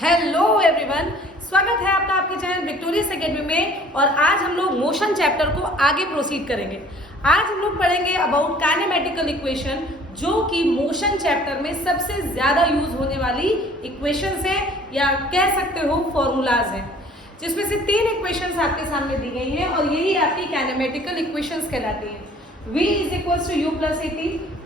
Hello everyone, स्वागत है आपका आपके चैनल विक्टोरियस एकेडमी में। और आज हम लोग मोशन चैप्टर को आगे प्रोसीड करेंगे। आज हम लोग पढ़ेंगे अबाउट काइनेमेटिकल इक्वेशन, जो कि मोशन चैप्टर में सबसे ज्यादा यूज होने वाली इक्वेशंस है या कह सकते हो फॉर्मूलाज है, जिसमें से 3 इक्वेशंस आपके सामने दी गई हैं और यही आपकी काइनेमेटिकल इक्वेशंस कहलाती है। v is equal to u plus at,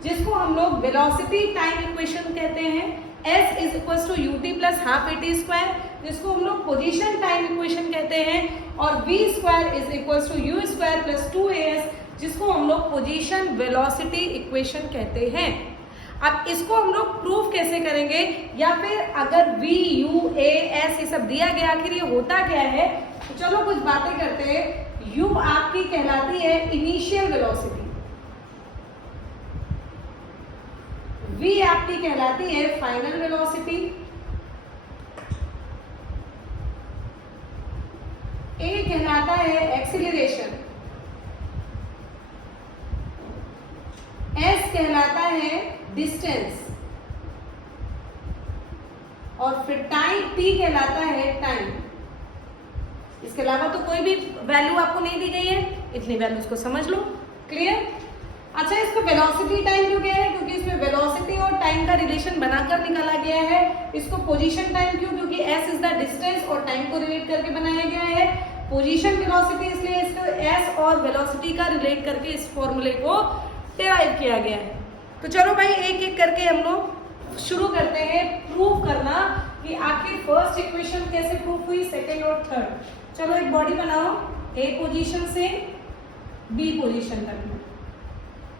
जिसको हम लोग वेलोसिटी टाइम इक्वेशन कहते हैं। s is equal to ut plus half at square, जिसको हम लोग पोजीशन टाइम इक्वेशन कहते हैं। और v square is equal to u square plus 2as, जिसको हम लोग पोजीशन वेलोसिटी इक्वेशन कहते हैं। अब इसको हम लोग प्रूफ कैसे करेंगे, या फिर अगर v u a s ये सब दिया गया, आखिर ये होता क्या है, तो चलो कुछ बातें करते हैं। u आपकी कहलाती है इनिशियल वेलोसिटी, v आपकी कहलाती है फाइनल वेलोसिटी, a कहलाता है एक्सीलरेशन, s कहलाता है डिस्टेंस, और फिर टाइम t कहलाता है टाइम। इसके अलावा तो कोई भी वैल्यू आपको नहीं दी गई है, इतनी वैल्यूज को समझ लो। क्लियर? अच्छा, इसको वेलोसिटी टाइम क्यों कह रहे हैं? क्योंकि इसमें वेलोसिटी और टाइम का रिलेशन बनाकर निकाला गया है। इसको पोजीशन टाइम क्यों? क्योंकि s इज द डिस्टेंस और टाइम को रिलेट करके बनाया गया है। पोजीशन वेलोसिटी इसलिए इसको s और वेलोसिटी का रिलेट करके इस फॉर्मूले को डिराइव किया गया है। तो चलो भाई, एक एक करके हम लोग शुरू करते हैं प्रूव करना कि आखिर फर्स्ट इक्वेशन कैसे प्रूव हुई, सेकेंड और थर्ड। चलो एक बॉडी बनाओ, a पोजीशन से b पोजीशन तक।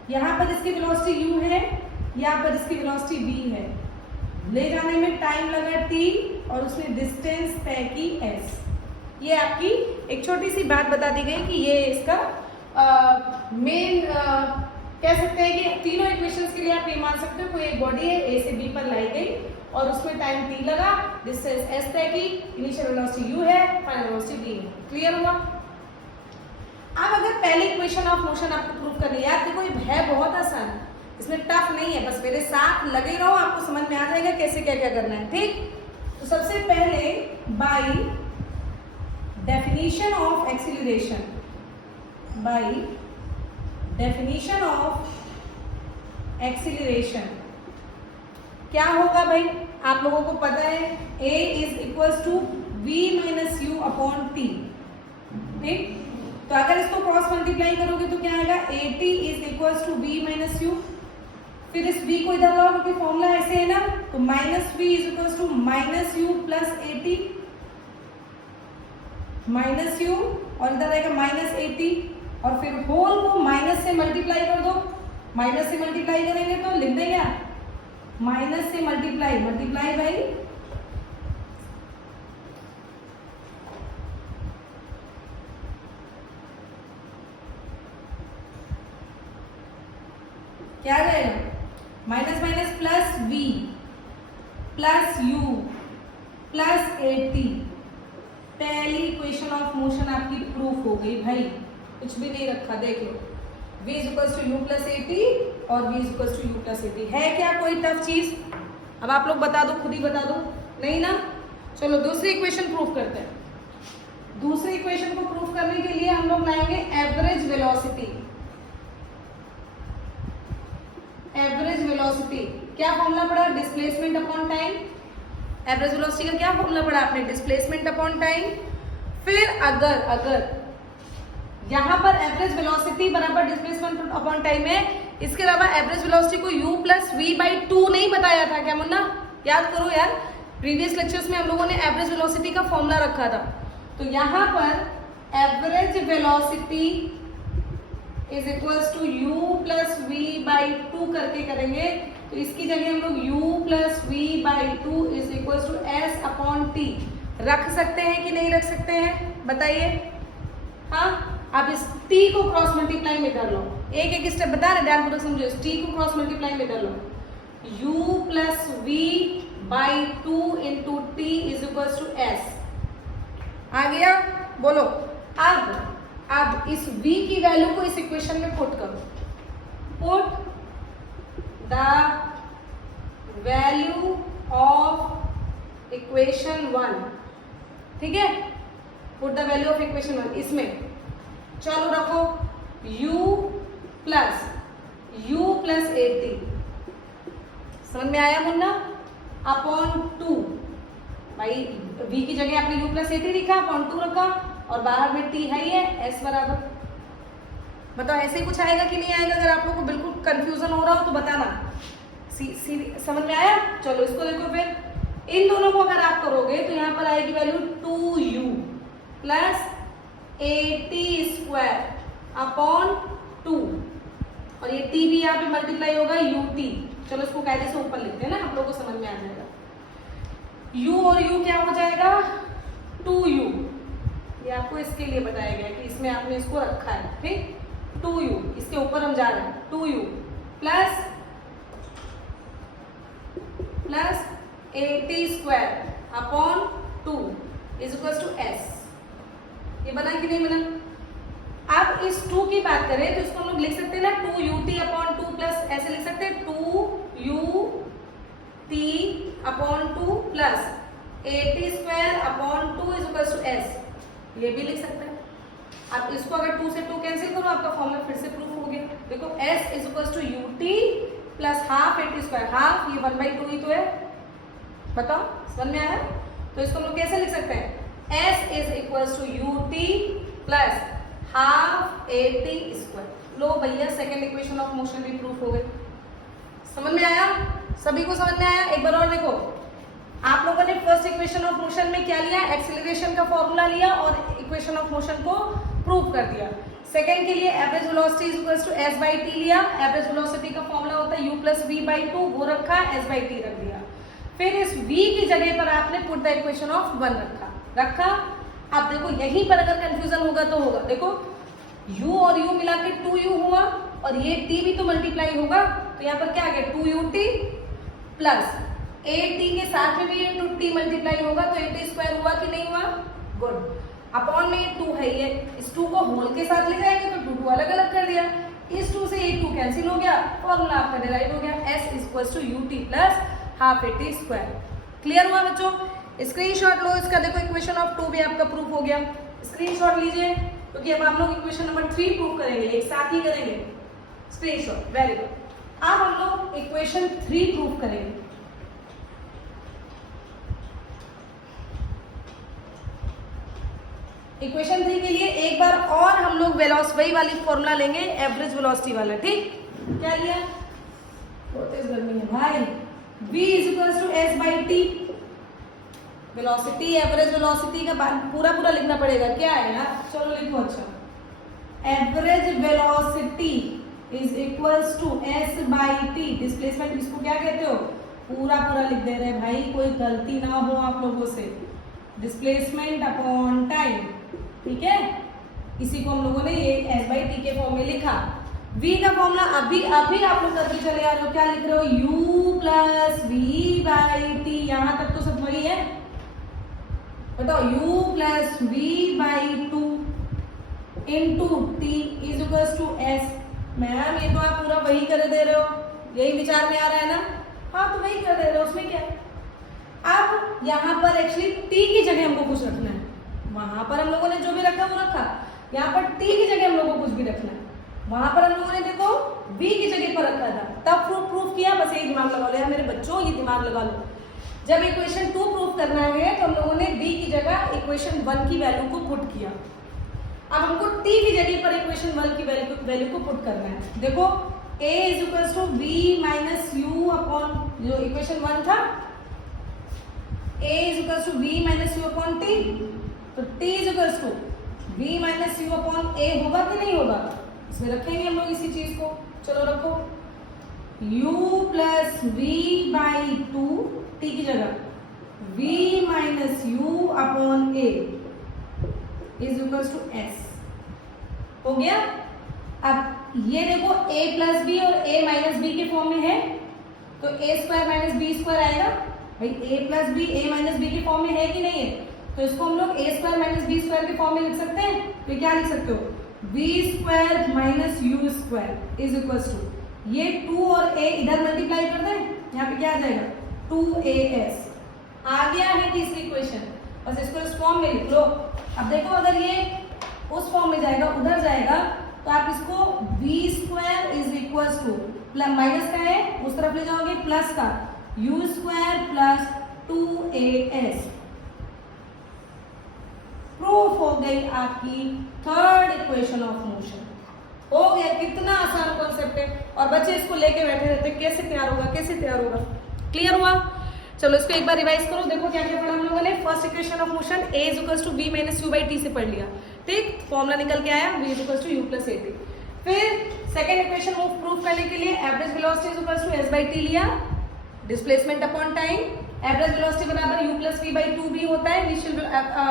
यहाँ पर इसकी वेलोसिटी u है, यहाँ पर इसकी वेलोसिटी v है। ले जाने में टाइम लगा t और उसने डिस्टेंस तय की s। ये आपकी एक छोटी सी बात बता दी गई कि ये इसका मेन कह सकते हैं कि तीनों इक्वेशंस के लिए आप ये मान सकते हो कोई एक बॉडी है, a से b पर लाई गई और उसमें टाइम t लगा, डिस्टेंस s तय की, इनिशियल वेलोसिटी u है, फाइनल वेलोसिटी v है। क्लियर हुआ? अब अगर पहली इक्वेशन ऑफ मोशन आपको प्रूव करनी है, यार देखो ये है बहुत आसान, इसमें टफ नहीं है, बस मेरे साथ लगे रहो, आपको समझ में आ जाएगा कैसे क्या क्या करना है। ठीक, तो सबसे पहले by definition of acceleration, by definition of acceleration क्या होगा भाई? आप लोगों को पता है a is equal to v minus u upon t। ठीक, तो अगर इसको क्रॉस मल्टीप्लाई करोगे तो क्या आएगा? at is equal to v minus u, फिर इस v को इधर लाओ क्योंकि फॉर्मूला ऐसे है ना, तो minus v is equal to minus u plus at, minus u और इधर आएगा माइनस at, और फिर होल को माइनस से मल्टीप्लाई कर दो। माइनस से मल्टीप्लाई करेंगे तो लिख देंगे आप माइनस से मल्टीप्लाई, मल्टीप्लाई भाई क्या रहेगा? Minus minus plus v plus u plus at। पहली इक्वेशन ऑफ मोशन आपकी प्रूफ हो गई भाई, कुछ भी नहीं रखा, देख लो v is equal to u plus at और v is equal to u plus at। है क्या कोई टफ चीज? अब आप लोग बता दो, खुद ही बता दो, नहीं ना? चलो दूसरी इक्वेशन प्रूफ करते हैं। दूसरी इक्वेशन को प्रूफ करने के लिए हम लोग लाएंगे एवरेज वेलोसिटी। एवरेज वेलोसिटी क्या फॉर्मूला पढ़ा? Displacement upon time. Average velocity का क्या फॉर्मूला पढ़ा आपने? Displacement upon time. फिर अगर यहाँ पर एवरेज वेलोसिटी बराबर डिस्प्लेसमेंट अपॉन टाइम है, इसके अलावा एवरेज वेलोसिटी को u प्लस वी बाई 2 नहीं बताया था क्या मुन्ना? याद करो यार, प्रीवियस लेक्चर्स में हम लोगों ने एवरेज वेलोसिटी का फॉर्मूला रखा था। तो यहाँ पर average velocity is equals to u plus v by 2 करके करेंगे, तो इसकी जगह हम लोग u plus v by 2 is equals to s upon t रख सकते हैं कि नहीं रख सकते हैं? बताइए। हाँ, आप इस t को क्रॉस मल्टीप्लाई में कर लो, एक एक स्टेप बता रहे, ध्यान पूर्वक समझो। इस t को क्रॉस मल्टीप्लाई में कर लो, u plus v by 2 into t is equals to s। आ गया? बोलो। अब इस v की वैल्यू को इस इक्वेशन में पुट करो। Put the value of equation 1, ठीक है, put the value of equation 1 इसमें। चलो रखो u प्लस 80, समझ में आया मुन्ना, अपॉन 2, भाई v की जगह आपने u प्लस 80 लिखा, अपॉन 2 रखा, और बाहर में t है ही है, s बराबर। बताओ ऐसे ही कुछ आएगा कि नहीं आएगा? अगर आप लोगों को बिल्कुल कंफ्यूजन हो रहा हो तो बताना। समझ में आया? चलो इसको देखो फिर, इन दोनों को अगर आप करोगे तो यहाँ पर आएगी value 2u plus 80 square upon 2, और ये t भी यहाँ पे मल्टीप्लाई होगा ut। चलो इसको कायदे से ऊपर लिखते हैं ना, आप लोगों को समझ में आ जाएगा। u और u क्या हो जाएगा? 2u, ये आपको इसके लिए बताया गया कि इसमें आपने इसको रखा है, ठीक। 2u, इसके ऊपर हम जा रहे हैं, 2u plus 80 square upon 2 is equal to s। ये बना कि नहीं बना? अब इस 2 की बात करें तो इसको हम लोग लिख सकते हैं ना 2ut अपॉन 2 प्लस ऐसे लिख सकते हैं 2ut upon 2 plus 80 square upon 2 is equal to s, ये भी लिख सकते हैं। अब इसको अगर 2 से 2 कैंसिल करो, आपका फॉर्मूला फिर से प्रूफ हो गया। देखो s is equal to ut plus half 80 square, half ये 1/2 ही तो है, बताओ समझ में आ रहा है? तो इसको हम लोग कैसे लिख सकते हैं? s is equal to ut plus half 80 square. लो भैया, सेकेंड इक्वेशन ऑफ मोशन भी प्रूफ हो गई। समझ में आया? सभी को समझ में आया? एक बार और देखो, आप लोगों ने फर्स्ट इक्वेशन ऑफ मोशन में क्या लिया? एक्सीलरेशन का फॉर्मूला लिया और इक्वेशन ऑफ मोशन को प्रूव कर दिया। सेकंड के लिए average velocity is equal to s by T लिया, एवरेज वेलोसिटी का फॉर्मूला होता है u प्लस v बाई 2, वो रखा, s बाई टी रख दिया। फिर इस v की जगह पर आपने पुट द इक्वेशन ऑफ 1 रखा। अब देखो यहीं पर अगर कंफ्यूजन होगा तो होगा, देखो u और u मिला के 2u हुआ, और ये t भी तो मल्टीप्लाई होगा, तो यहाँ पर क्या आ गया 2ut प्लस 80 के साथ में भी ये 2t मल्टीप्लाई होगा, तो 80 स्क्वायर हुआ कि नहीं हुआ? गुड। अपॉन में 2 है, ये इस 2 को होल के साथ ले जाएंगे तो 2 अलग अलग कर दिया, इस 2 से ये 2 कैंसिल हो गया, फॉर्मूला आपका डिराइव हो गया, s equals to ut plus half 80 square. Clear हुआ बच्चों? स्क्रीनशॉट लो इसका, देखो इक्वेशन ऑफ 2 भी आपका प्रूफ हो गया। स्क्रीनशॉट लीजिए, क्योंकि अब हम लोग इक्वेशन नंबर 3 प्रूफ करेंगे, एक साथ ही करेंगे। Screenshot, very good. अब हम लोग इक्वेशन 3 प्रूफ करेंगे। इक्वेशन 3 के लिए एक बार और हम लोग वेलोसिटी वाली फॉर्मूला लेंगे, एवरेज वेलोसिटी वाला, ठीक। क्या लिया? बहुत तेज गर्मी है भाई। v is equals to s by t. Velocity, average velocity का पूरा लिखना पड़ेगा, क्या है यार? चलो लिखो। अच्छा, average velocity is equals to s by t. Displacement इसको क्या कहते हो? पूरा लिख दे रहे हैं भाई, कोई गलती ना हो आप लोगों से। डिस्प्लेसमेंट अपॉन टाइम, ठीक है। इसी को हम लोगों ने ये s बाई टी के फॉर्म में लिखा। v का फॉर्मूला अभी आप लोग करके चले आ रहे हो, क्या लिख रहे हो? u plus v by t, यहां तक तो सब वही है। बताओ, u plus v by 2 into t is equals to s। Ma'am ये तो आप पूरा वही कर दे रहे हो, यही विचार में आ रहा है ना? हाँ, तो वही कर दे रहे हो, उसमें क्या है? अब यहाँ पर एक्चुअली t की जगह हमको कुछ रखना है, वहां पर हम लोगों ने जो भी रखा वो रखा, यहाँ पर t की जगह हम लोगों को कुछ भी रखना है। वहां पर हम लोगों ने देखो v की जगह पर रखा था, तब प्रूफ किया। बस यही दिमाग लगा लो यार मेरे बच्चों, ये दिमाग लगा लो। जब इक्वेशन 2 प्रूफ करना है तो हम लोगों ने v की जगह इक्वेशन 1 की वैल्यू को पुट किया। अब हमको t की जगह पर इक्वेशन 1 की वैल्यू को पुट करना है। देखो a is equal to v minus u upon, जो इक्वेशन 1 था, a is equal to v minus u upon t, तो t is equal to v minus u upon a होगा कि नहीं होगा? इसमें रखेंगे हम लोग इसी चीज को। चलो रखो, u plus v by 2, t की जगह v minus u upon a is equal to s। हो गया? अब ये देखो a प्लस b और a माइनस b के फॉर्म में है, तो a square minus b square आएगा। भाई a plus b a minus b के फॉर्म में है कि नहीं है? तो इसको हम लोग a square minus b square के फॉर्म में लिख सकते हैं। तो क्या लिख सकते हो? b square minus u square is equal to, ये 2 और a इधर मल्टीप्लाई कर दें, यहाँ पे क्या आ जाएगा? 2as आ गया है तीसरी इक्वेशन, बस इसको इस फॉर्म में लिख लो। अब देखो अगर ये उस फॉर्म में जाएगा, उधर जाएगा, तो आप इसको v² is equal to minus का है उस तरफ ले जाओगे प्लस का u² प्लस 2as। प्रूफ हो गई आपकी थर्ड इक्वेशन ऑफ मोशन। हो गया, कितना आसान कॉन्सेप्ट है, और बच्चे इसको लेके बैठे रहते कैसे तैयार होगा, कैसे तैयार होगा। क्लियर हुआ? चलो इसको एक बार रिवाइज करो। देखो क्या क्या पढ़ा हम लोगों ने। First equation of motion a is equal to b minus u by T से पढ़ लिया, ठीक। फॉर्मूला निकल के आया v is equal to u plus at। फिर सेकेंड इक्वेशन मूव प्रूफ करने के लिए average velocity is equal to s by T लिया, displacement upon time, average velocity बराबर u plus v by 2b होता है। इनिशियल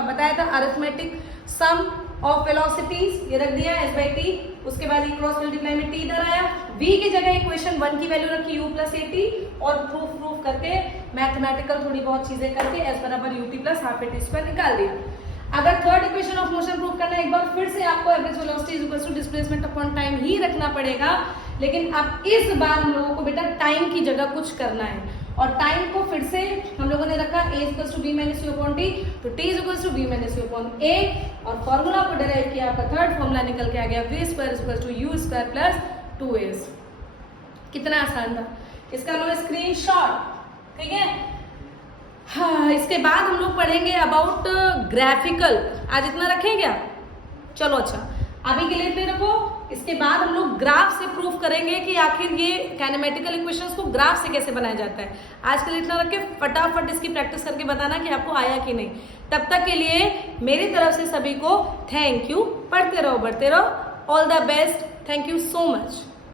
बताया था अरिथमेटिक सम ऑफ वेलोसिटीज, ये रख दिया s बाई टी। उसके बाद ये क्रॉस मल्टीप्लाई में t इधर आया, v की जगह इक्वेशन 1 की वैल्यू रखी u प्लस at, और प्रूफ करके मैथमेटिकल थोड़ी बहुत चीजें करके s बराबर ut plus half at square निकाल दिया। अगर third equation of motion proof करना है, एक बार फिर से आपको average velocity is equal to displacement upon time ही रखना पड़ेगा, लेकिन अब इस बार हम लोगों को बेटा टाइम की जगह कुछ करना है, और टाइम को फिर से हम लोगों ने रखा a equal to b minus u upon t, तो t is equal to b minus u upon a, और फॉर्मूला को डिराइव किया, आपका थर्ड फॉर्मूला निकल के आ गया v square is equal to u square plus 2as। कितना आसान था, इसका लो स्क्रीनशॉट, ठीक है। हाँ, इसके बाद हम लोग पढ़ेंगे अबाउट ग्राफिकल। आज इतना रखें क्या? चलो अच्छा, अभी के लिए इतने रखो। इसके बाद हम लोग ग्राफ से प्रूफ करेंगे कि आखिर ये काइनेमेटिकल इक्वेशंस को ग्राफ से कैसे बनाया जाता है। आज के लिए इतना रख के फटाफट इसकी प्रैक्टिस करके बताना कि आपको आया कि नहीं। तब तक के लिए मेरी तरफ से सभी को थैंक यू। पढ़ते रहो, बढ़ते रहो। All the best. Thank you so much.